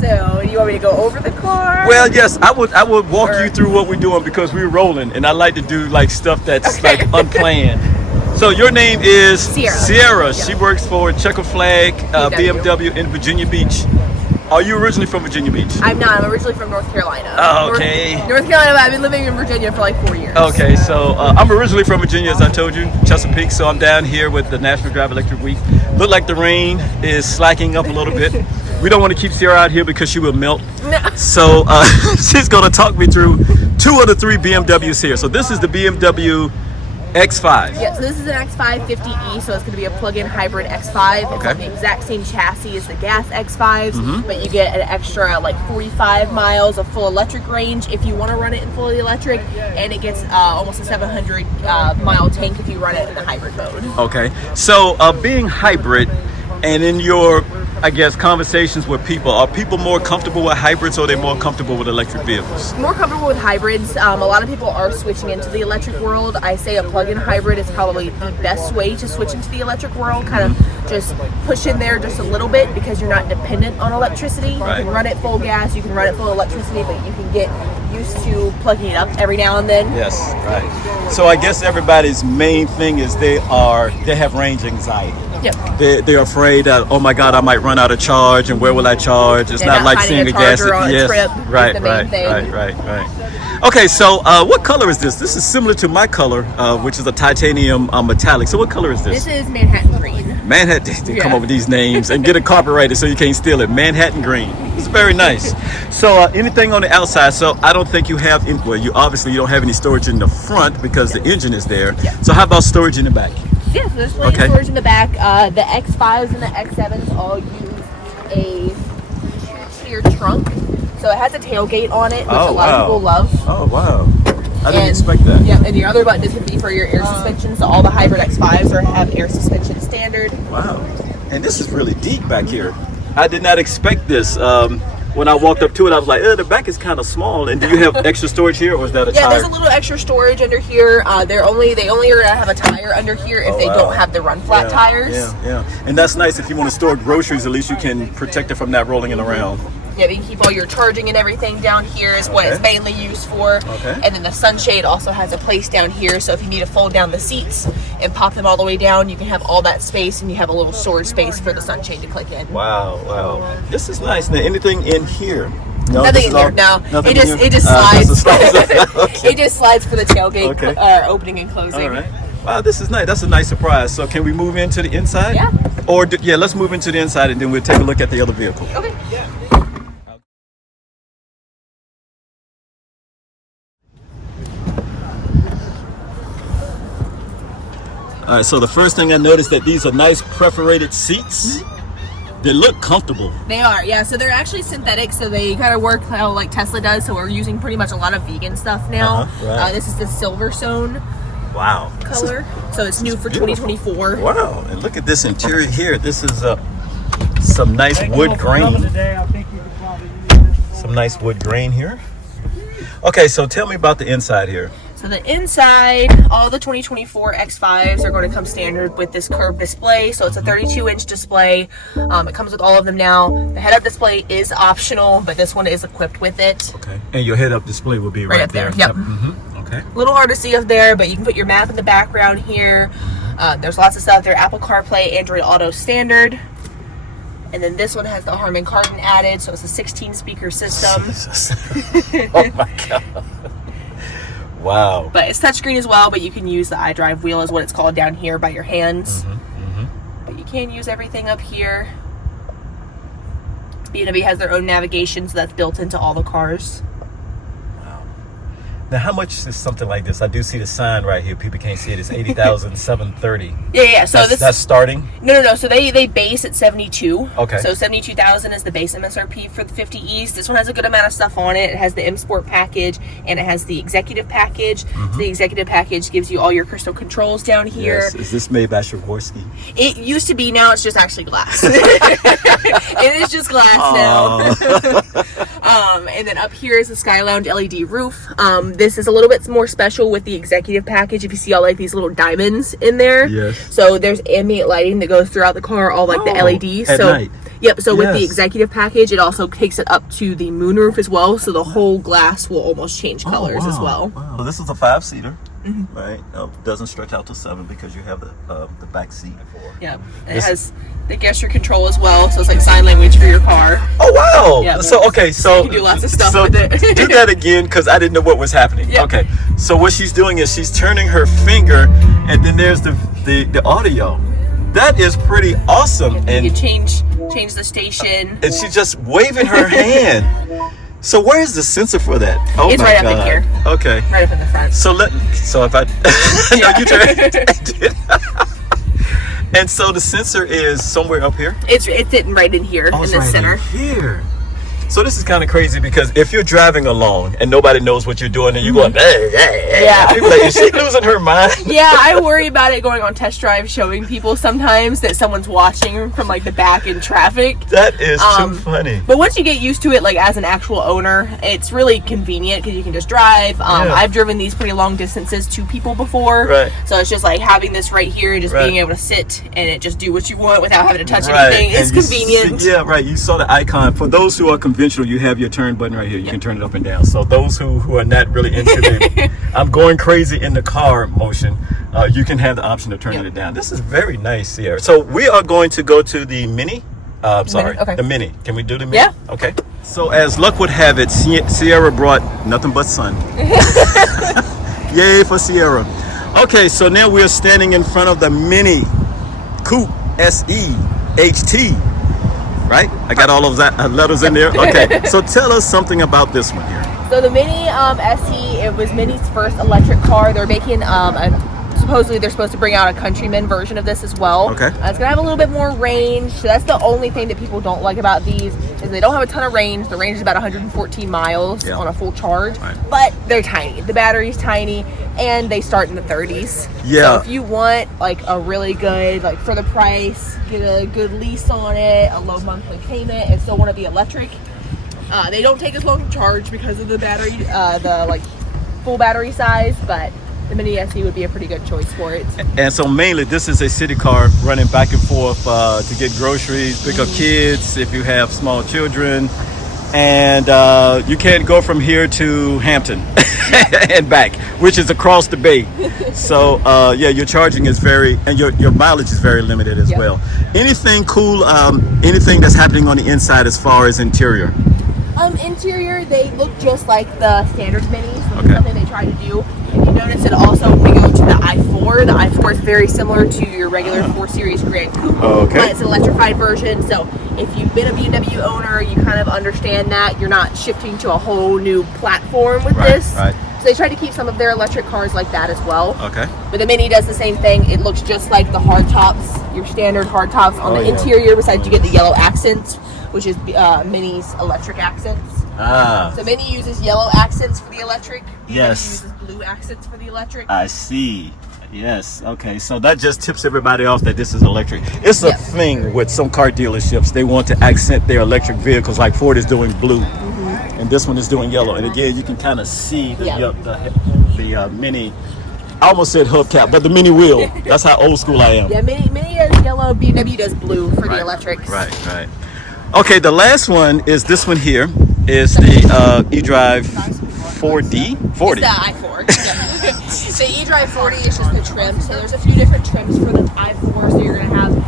So, you want me to go over the car? Well, yes, I would walk you through what we're doing because we're rolling, and I like to do like stuff that's like unplanned. So your name is Sierra. Yeah. She works for Checkered Flag BMW in Virginia Beach. Are you originally from Virginia Beach? I'm not. I'm originally from North Carolina. Oh, okay. North Carolina, but I've been living in Virginia for like 4 years. Okay, so I'm originally from Virginia, as I told you, Chesapeake. So I'm down here with the National Drive Electric Week. Look like the rain is slacking up a little bit. We don't want to keep Sierra out here because she will melt. No. So she's going to talk me through 2 of the 3 BMWs here. So this is the BMW X5. Yeah, so this is an X5 50E, so it's going to be a plug-in hybrid X5. It's Okay. on the exact same chassis as the gas X5s, but you get an extra like 45 miles of full electric range if you want to run it in fully electric, and it gets almost a 700 mile tank if you run it in the hybrid mode. Okay, so being hybrid, and in your, I guess, conversations with people, are people more comfortable with hybrids or are they more comfortable with electric vehicles? More comfortable with hybrids. A lot of people are switching into the electric world. I say a plug-in hybrid is probably the best way to switch into the electric world. Kind of just push in there just a little bit because you're not dependent on electricity. Right. You can run it full gas, you can run it full electricity, but you can get used to plugging it up every now and then. Yes, right. So I guess everybody's main thing is they have range anxiety. Yep. They're afraid that, oh my God, I might run out of charge, and where will I charge? It's not like seeing a gas. Yes, right. Okay, so what color is this? This is similar to my color, which is a titanium metallic. So what color is this? This is Manhattan Green. Manhattan. They come up with these names and get it copyrighted so you can't steal it. Manhattan Green. It's very nice. So anything on the outside? So I don't think you have. Well, you obviously you don't have any storage in the front because the engine is there. Yeah. So how about storage in the back? Yeah, so there's plenty of storage in the back. The X5s and the X7s all use a 2-tier trunk. So it has a tailgate on it, which a lot of people love. Oh, wow. I didn't expect that. Yeah, and your other button is going to be for your air suspension. So all the hybrid X5s have air suspension standard. Wow. And this is really deep back here. I did not expect this. When I walked up to it, I was like, the back is kind of small. And do you have extra storage here, or is that a tire? Yeah, there's a little extra storage under here. They only are gonna have a tire under here if they don't have the run flat tires. Yeah. And that's nice if you want to store groceries. At least you can protect it from that rolling it around. Yeah, you can keep all your charging and everything down here is what it's mainly used for. Okay. And then the sunshade also has a place down here, so if you need to fold down the seats and pop them all the way down, you can have all that space, and you have a little storage space for the sunshade to click in. Wow. This is nice. Now, anything in here? No, nothing in here. No, it just slides. Okay. It just slides for the tailgate opening and closing. All right. Wow, this is nice. That's a nice surprise. So can we move into the inside? Yeah. Or let's move into the inside, and then we'll take a look at the other vehicle. Okay. Yeah. All right, so the first thing I noticed that these are nice perforated seats. They look comfortable. They are, yeah. So they're actually synthetic, so they kind of work how like Tesla does. So we're using pretty much a lot of vegan stuff now. Right. This is the Silverstone color. So it's new for 2024. Wow, and look at this interior here. This is some nice wood grain. Some nice wood grain here. Okay, so tell me about the inside here. So the inside, all the 2024 X5s are going to come standard with this curved display. So it's a 32-inch display. It comes with all of them now. The head-up display is optional, but this one is equipped with it. Okay. And your head-up display will be right up there. Yep. Okay. A little hard to see up there, but you can put your map in the background here. There's lots of stuff there. Apple CarPlay, Android Auto standard. And then this one has the Harman Kardon added, so it's a 16-speaker system. Jesus. Oh my God. Wow. But it's touchscreen as well, but you can use the iDrive wheel is what it's called down here by your hands. But you can use everything up here. BMW has their own navigation, so that's built into all the cars. Wow. Now, how much is something like this? I do see the sign right here. People can't see it. It's $80,730. Yeah. So that's starting? No. So they base at 72. Okay. So 72,000 is the base MSRP for the 50Es. This one has a good amount of stuff on it. It has the M Sport package and it has the executive package. So the executive package gives you all your crystal controls down here. Yes. Is this made by Swarovski? It used to be. Now it's just actually glass. It is just glass now. And then up here is the Sky Lounge LED roof. This is a little bit more special with the executive package. If you see all like these little diamonds in there. Yes. So there's ambient lighting that goes throughout the car, all like the LEDs. At night. Yep, so with the Yes. executive package, it also takes it up to the moonroof as well, so the whole glass will almost change colors as well. Wow. So this is a 5-seater, right? Doesn't stretch out to 7 because you have the back seat. Yep, it has the gesture control as well, so it's like sign language for your car. Oh wow! Yep. So okay, so you can do lots of stuff so with it. do that again because I didn't know what was happening. Yep. Okay, so what she's doing is she's turning her finger, and then there's the audio. That is pretty awesome, You and can change the station. she's just waving her hand. So where is the sensor for that? Oh It's my right up God. in here. Okay. Right up in the front. So if I no, you turn. And so the sensor is somewhere up here. It's sitting right in here in It's the right center. in here. So this is kind of crazy because if you're driving along and nobody knows what you're doing and you're going, Yeah. people are like, is she losing her mind? Yeah, I worry about it going on test drive, showing people sometimes that someone's watching from like the back in traffic. That is too funny. But once you get used to it, like as an actual owner, it's really convenient because you can just drive. Yeah. I've driven these pretty long distances to people before. Right. So it's just like having this right here and just Right. being able to sit and it just do what you want without having to touch Right. anything. It's And you convenient. yeah, right. You saw the icon. For those who are conventional, you have your turn button right here. You can turn it up and down. So those who are not really into the I'm going crazy in the car motion, you can have the option of turning it down. This is very nice here. So we are going to go to the Mini. Okay. The Mini. Can we do the Mini? Yeah. Okay. So as luck would have it, Sierra brought nothing but sun. Yay for Sierra. Okay, so now we're standing in front of the Mini Coupe SE HT. Right? I got all of that letters in there. Okay. So tell us something about this one here. So the Mini SE, it was Mini's first electric car. They're making supposedly they're supposed to bring out a Countryman version of this as well. Okay. It's gonna have a little bit more range. So that's the only thing that people don't like about these is they don't have a ton of range. The range is about 114 miles on a full charge, but they're tiny. The battery's tiny, and they start in the 30s. Yeah. So if you want like a really good, like for the price, get a good lease on it, a low monthly payment, and still want to be electric. They don't take as long to charge because of the battery, the like full battery size, but the Mini SE would be a pretty good choice for it. And so mainly this is a city car running back and forth to get groceries, pick up kids if you have small children. And you can't go from here to Hampton and back, which is across the bay. So yeah, your charging is and your mileage is very limited as well. Anything cool, anything that's happening on the inside as far as interior? Interior, they look just like the standard Minis, which Okay. is something they try to do. If you notice it also, when we go to the i4, the i4 is very similar to your regular 4 Series Grand Coupe, but it's an electrified version. So if you've been a BMW owner, you kind of understand that. You're not shifting to a whole new platform with this. Right. So they try to keep some of their electric cars like that as well. Okay. But the Mini does the same thing. It looks just like the hardtops, your standard hardtops on the interior, besides you get the yellow accents, which is Mini's electric accents. So Mini uses yellow accents for the electric. Yes. BMW uses blue accents for the electric. I see. Yes. Okay. So that just tips everybody off that this is electric. It's a thing with some car dealerships. They want to accent their electric vehicles, like Ford is doing blue, and this one is doing yellow. And again, you can kind of see the Mini. I almost said hubcap, but the Mini wheel. That's how old school I am. Yeah, Mini does yellow. BMW does blue for the electrics. Right. Okay. The last one is this one here. Is the eDrive 4D? 40. It's the i4. The eDrive 40 is just the trim. So there's a few different trims for the i4. So you're going to have the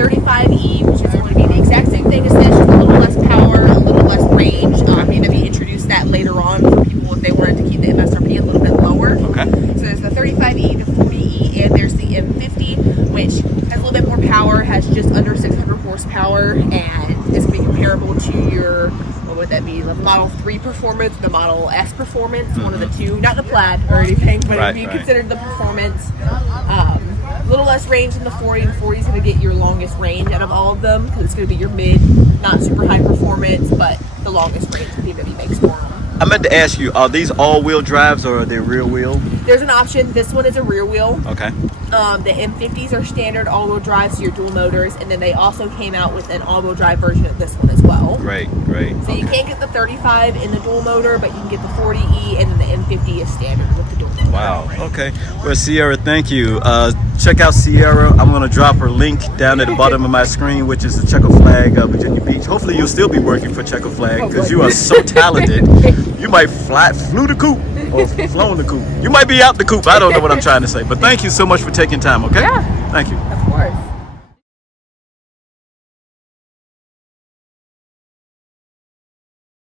35E, which is going to be the exact same thing as this, just a little less power, a little less range. BMW introduced that later on for people if they wanted to keep the MSRP a little bit lower. Okay. So there's the 35E, the 40E, and there's the M50, which has a little bit more power, has just under 600 horsepower, and is going to be comparable to your, what would that be, the Model 3 performance, the Model S performance, one of the two, not the Plaid or anything, but it would be considered the performance. A little less range than the 40. The 40 is going to get your longest range out of all of them because it's going to be your mid, not super high performance, but the longest range that BMW makes for them. I meant to ask you, are these all-wheel drives or are they rear wheel? There's an option. This one is a rear wheel. Okay. The M50s are standard all-wheel drive, so your dual motors, and then they also came out with an all-wheel drive version of this one as well. Great. So you can't get the 35 in the dual motor, but you can get the 40E, and then the M50 is standard with the dual motor. Wow. Okay. Well, Sierra, thank you. Check out Sierra. I'm going to drop her link down at the bottom of my screen, which is the Checker Flag of Virginia Beach. Hopefully, you'll still be working for Checker Flag because you are so talented. You might flew the coop or flown the coop. You might be out the coop. I don't know what I'm trying to say. But thank you so much for taking time, okay? Yeah. Thank you. Of course.